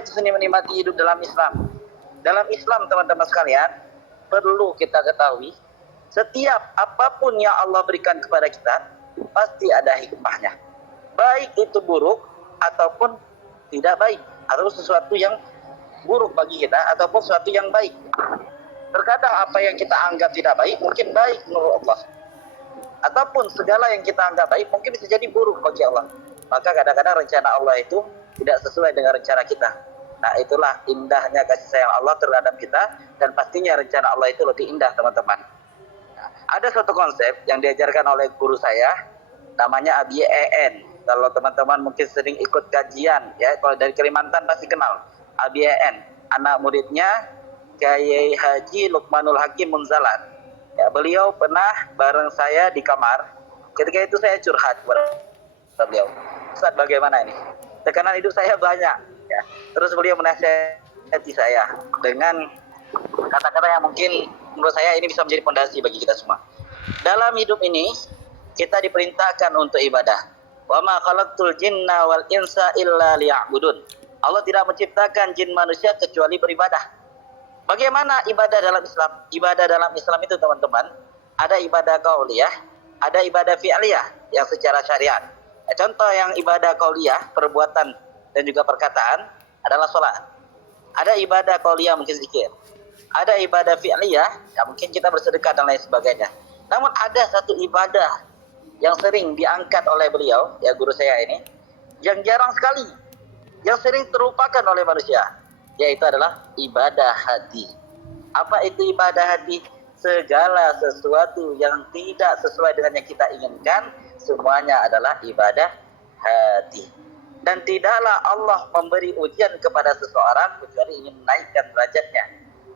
Apa itu seni menikmati hidup dalam Islam? Dalam Islam teman-teman sekalian, perlu kita ketahui, setiap apapun yang Allah berikan kepada kita, pasti ada hikmahnya. Baik itu buruk, ataupun tidak baik. Atau sesuatu yang buruk bagi kita, ataupun sesuatu yang baik. Terkadang apa yang kita anggap tidak baik, mungkin baik menurut Allah. Ataupun segala yang kita anggap baik, mungkin bisa jadi buruk bagi Allah. Maka kadang-kadang rencana Allah itu tidak sesuai dengan rencana kita. Nah, itulah indahnya kasih sayang Allah terhadap kita, dan pastinya rencana Allah itu lebih indah, teman-teman. Nah, ada satu konsep yang diajarkan oleh guru saya, namanya ABEN. Kalau teman-teman mungkin sering ikut kajian, ya, kalau dari Kalimantan pasti kenal ABEN. Anak muridnya Kiai Haji Lukmanul Hakim Munzalan. Ya, beliau pernah bareng saya di kamar. Ketika itu saya curhat kepada beliau. Ustaz, bagaimana ini? Tekanan hidup saya banyak, ya. Terus beliau menasihati saya dengan kata-kata yang mungkin menurut saya ini bisa menjadi fondasi bagi kita semua. Dalam hidup ini kita diperintahkan untuk ibadah. Wa ma khalaqtul jinna wal insa illa liya'budun. Allah tidak menciptakan jin manusia kecuali beribadah. Bagaimana ibadah dalam Islam? Ibadah dalam Islam itu, teman-teman, ada ibadah qauliyah, ada ibadah fi'liyah yang secara syariat. Contoh yang ibadah qauliyah, perbuatan dan juga perkataan adalah sholat. Ada ibadah qauliyah mungkin zikir. Ada ibadah fi'liyah, ya mungkin kita bersedekah dan lain sebagainya. Namun ada satu ibadah yang sering diangkat oleh beliau, ya guru saya ini, yang jarang sekali, yang sering terlupakan oleh manusia, yaitu adalah ibadah hati. Apa itu ibadah hati? Segala sesuatu yang tidak sesuai dengan yang kita inginkan, semuanya adalah ibadah hati. Dan tidaklah Allah memberi ujian kepada seseorang kecuali ingin menaikkan derajatnya.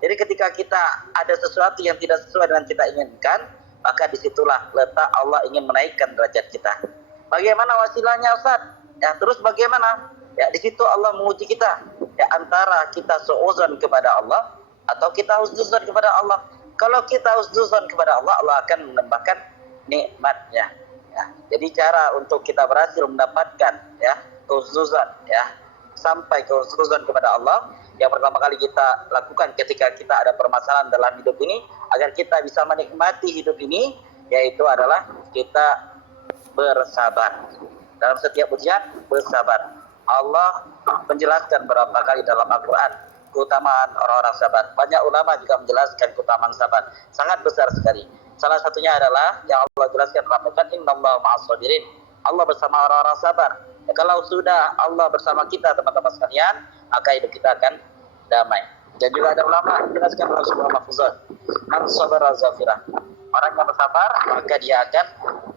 Jadi ketika kita ada sesuatu yang tidak sesuai dengan kita inginkan, maka disitulah letak Allah ingin menaikkan derajat kita. Bagaimana wasilahnya, Ustaz? Ya, terus bagaimana? Ya, di situ Allah menguji kita. Ya, antara kita suudzon kepada Allah atau kita husnuzon kepada Allah. Kalau kita husnuzon kepada Allah, Allah akan menambahkan nikmatnya. Ya, jadi cara untuk kita berhasil mendapatkan, ya, husnuzon, ya, sampai ke husnuzon kepada Allah, yang pertama kali kita lakukan ketika kita ada permasalahan dalam hidup ini, agar kita bisa menikmati hidup ini, yaitu adalah kita bersabar. Dalam setiap ujian, bersabar. Allah menjelaskan berapa kali dalam Al-Quran keutamaan orang-orang sabar. Banyak ulama juga menjelaskan keutamaan sabar. Sangat besar sekali. Salah satunya adalah yang Allah jelaskan dalam Al-Quran, innallaha ma'as sabirin. Allah bersama orang-orang sabar. Ya, kalau sudah Allah bersama kita, teman-teman sekalian, maka hidup kita akan damai. Dan juga ada ulama menjelaskan dalam sebuah mahfuzat, man sabara zafirah. Orang yang bersabar, maka dia akan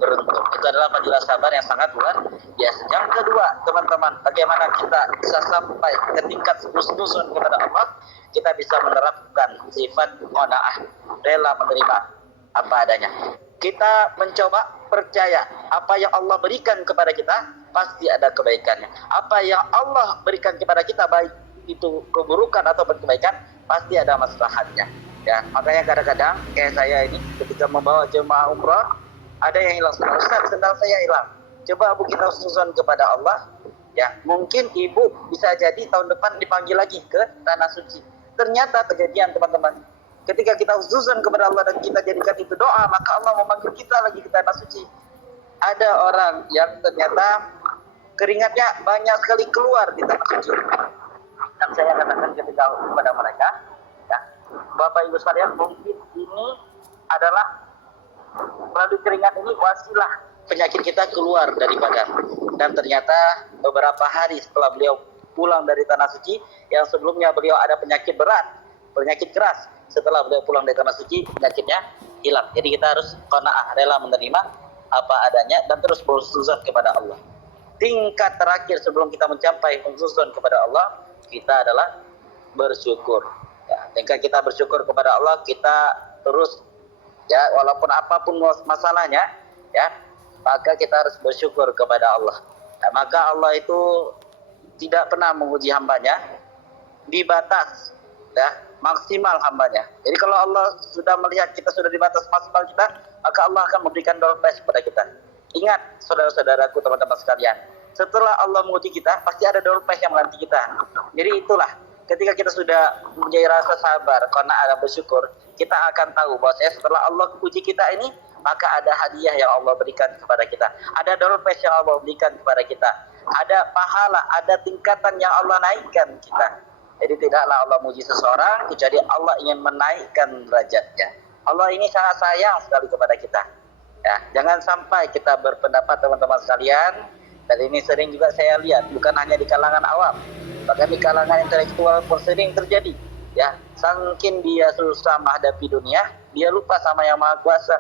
beruntung. Itu adalah fadilah sabar yang sangat luar biasa. Yang kedua, teman-teman, bagaimana kita bisa sampai ke tingkat husnuzon kepada Allah? Kita bisa menerapkan sifat qanaah, rela menerima apa adanya. Kita mencoba percaya apa yang Allah berikan kepada kita pasti ada kebaikannya. Apa yang Allah berikan kepada kita, baik itu keburukan atau kebaikan, pasti ada maslahatnya. Ya, makanya kadang-kadang kayak saya ini ketika membawa jemaah umrah, ada yang hilang sendal. Ustaz, sendal saya hilang. Coba Abu kita husnuzon kepada Allah. Ya, mungkin ibu bisa jadi tahun depan dipanggil lagi ke tanah suci. Ternyata kejadian, teman-teman. Ketika kita husnuzon kepada Allah dan kita jadikan itu doa, maka Allah memanggil kita lagi ke tanah suci. Ada orang yang ternyata keringatnya banyak sekali keluar di tanah suci. Dan saya katakan ketika kepada mereka, ya, Bapak Ibu sekalian, mungkin ini adalah melalui keringat ini wasilah penyakit kita keluar dari badan. Dan ternyata beberapa hari setelah beliau pulang dari tanah suci, yang sebelumnya beliau ada penyakit berat, penyakit keras, setelah beliau pulang dari tanah suci, penyakitnya hilang. Jadi kita harus qanaah, rela menerima apa adanya dan terus berhusnuzon kepada Allah. Tingkat terakhir sebelum kita mencapai husnuzon kepada Allah, kita adalah bersyukur. Ya, tingkat kita bersyukur kepada Allah, kita terus, ya, walaupun apapun masalahnya, ya, maka kita harus bersyukur kepada Allah. Ya, maka Allah itu tidak pernah menguji hambanya di batas, ya, maksimal hambanya. Jadi kalau Allah sudah melihat kita sudah di batas maksimal kita, maka Allah akan memberikan door prize kepada kita. Ingat, saudara-saudaraku, teman-teman sekalian, setelah Allah menguji kita, pasti ada door prize yang menanti kita. Jadi itulah, ketika kita sudah mempunyai rasa sabar, karena ada bersyukur, kita akan tahu bahwa setelah Allah uji kita ini, maka ada hadiah yang Allah berikan kepada kita. Ada door prize yang Allah berikan kepada kita. Ada pahala, ada tingkatan yang Allah naikkan kita. Jadi tidaklah Allah muji seseorang, kecuali Allah ingin menaikkan derajatnya. Allah ini sangat sayang sekali kepada kita. Ya, jangan sampai kita berpendapat teman-teman sekalian, dan ini sering juga saya lihat, bukan hanya di kalangan awam, bahkan di kalangan intelektual pun sering terjadi. Ya, saking dia susah menghadapi dunia, dia lupa sama yang Maha Kuasa.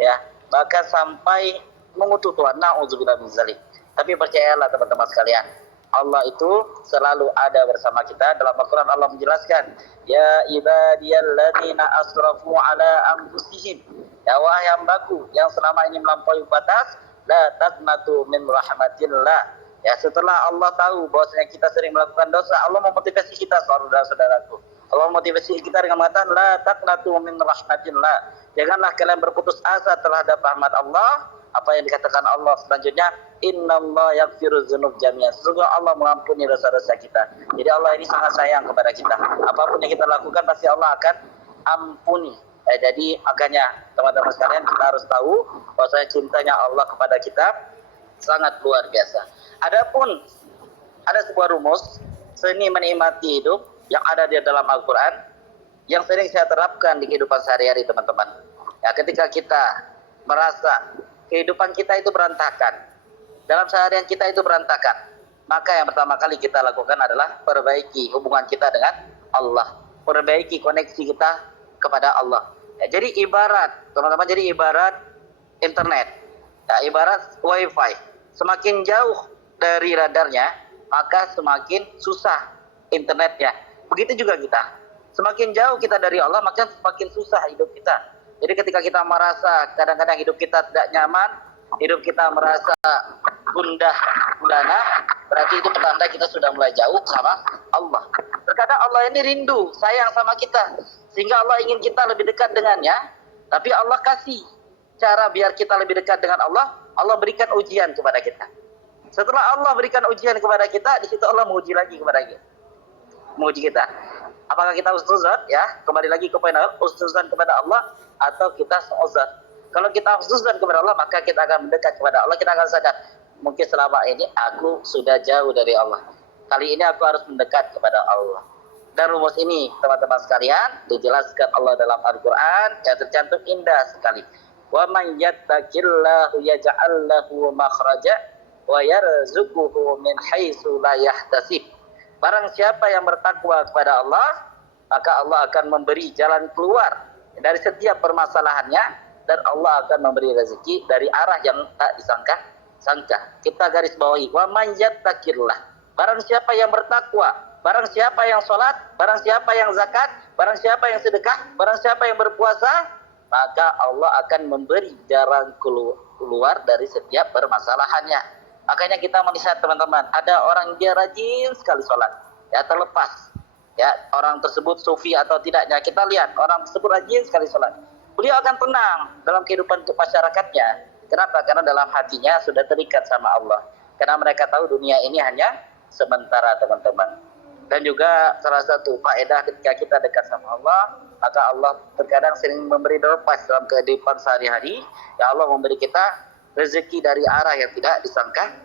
Ya, bahkan sampai mengutuk Tuhan. Na'udzubillah min dzalik. Tapi percayalah teman-teman sekalian, Allah itu selalu ada bersama kita. Dalam Al-Quran Allah menjelaskan, ya ibadiyalladzina asrafu ala anfusihim, ya wahai hambaku yang selama ini melampaui batas, la taqnatu min rahmatillah. Ya, setelah Allah tahu bahwasanya kita sering melakukan dosa, Allah memotivasi kita, saudara-saudaraku. Allah memotivasi kita dengan mengatakan, la taqnatu min rahmatillah. Janganlah kalian berputus asa terhadap rahmat Allah. Apa yang dikatakan Allah selanjutnya, innallaha yaghfiru dzunub jami'an. Sesungguhnya Allah mengampuni dosa-dosa kita. Jadi Allah ini sangat sayang kepada kita. Apapun yang kita lakukan pasti Allah akan ampuni. Jadi makanya teman-teman sekalian, kita harus tahu bahwa cintanya Allah kepada kita sangat luar biasa. Adapun ada sebuah rumus seni menikmati hidup yang ada di dalam Al-Quran yang sering saya terapkan di kehidupan sehari-hari teman-teman. Ya, ketika kita merasa kehidupan kita itu berantakan, dalam seharian kita itu berantakan, maka yang pertama kali kita lakukan adalah perbaiki hubungan kita dengan Allah, perbaiki koneksi kita kepada Allah. Ya, jadi ibarat teman-teman, jadi ibarat internet, ya, ibarat wifi. Semakin jauh dari radarnya, maka semakin susah internetnya. Begitu juga kita, semakin jauh kita dari Allah, maka semakin susah hidup kita. Jadi ketika kita merasa kadang-kadang hidup kita tidak nyaman, hidup kita merasa gundah gulana, berarti itu pertanda kita sudah mulai jauh sama Allah. Terkadang Allah ini rindu, sayang sama kita, sehingga Allah ingin kita lebih dekat dengannya. Tapi Allah kasih cara biar kita lebih dekat dengan Allah. Allah berikan ujian kepada kita. Setelah Allah berikan ujian kepada kita, di situ Allah menguji lagi kepada kita, menguji kita. Apakah kita husnuzan? Ya, kembali lagi ke poin awal, husnuzan kepada Allah atau kita su'uzan. Kalau kita husnuzan kepada Allah, maka kita akan mendekat kepada Allah. Kita akan sadar, mungkin selama ini aku sudah jauh dari Allah. Kali ini aku harus mendekat kepada Allah. Dan rumus ini teman-teman sekalian dijelaskan Allah dalam Al-Quran yang tercantum indah sekali. Wa man yattaqillahu yaj'al lahu makhraja wa yarzuquhu min haitsu la yahtasib. Barang siapa yang bertakwa kepada Allah, maka Allah akan memberi jalan keluar dari setiap permasalahannya, dan Allah akan memberi rezeki dari arah yang tak disangka-sangka. Kita garis bawahi, wa man yattaqillah. Barang siapa yang bertakwa, barang siapa yang sholat, barang siapa yang zakat, barang siapa yang sedekah, barang siapa yang berpuasa, maka Allah akan memberi jalan keluar dari setiap permasalahannya. Makanya kita melihat teman-teman, ada orang dia rajin sekali sholat, ya, terlepas ya orang tersebut sufi atau tidaknya, kita lihat orang tersebut rajin sekali sholat, beliau akan tenang dalam kehidupan masyarakatnya. Kenapa? Karena dalam hatinya sudah terikat sama Allah. Karena mereka tahu dunia ini hanya sementara teman-teman. Dan juga salah satu faedah ketika kita dekat sama Allah, maka Allah terkadang sering memberi dorpas dalam kehidupan sehari-hari. Ya, Allah memberi kita rezeki dari arah yang tidak disangka.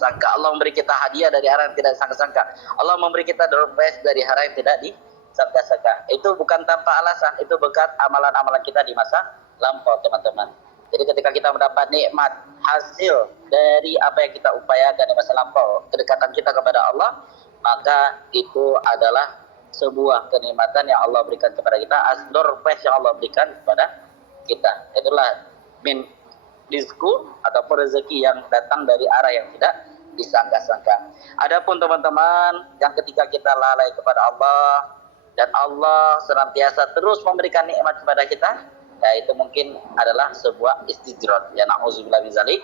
Allah memberi kita hadiah dari arah yang tidak disangka-sangka. Allah memberi kita dorpas dari arah yang tidak disangka-sangka. Itu bukan tanpa alasan, itu berkat amalan-amalan kita di masa lampau teman-teman. Jadi ketika kita mendapat nikmat hasil dari apa yang kita upayakan di masa lampau, kedekatan kita kepada Allah, maka itu adalah sebuah kenikmatan yang Allah berikan kepada kita, dorpas yang Allah berikan kepada kita. Itulah min rizku ataupun rezeki yang datang dari arah yang tidak disangka-sangka. Adapun teman-teman yang ketika kita lalai kepada Allah dan Allah senantiasa terus memberikan nikmat kepada kita, ya itu mungkin adalah sebuah istidroj. Ya, na'udzubillah min dzalik.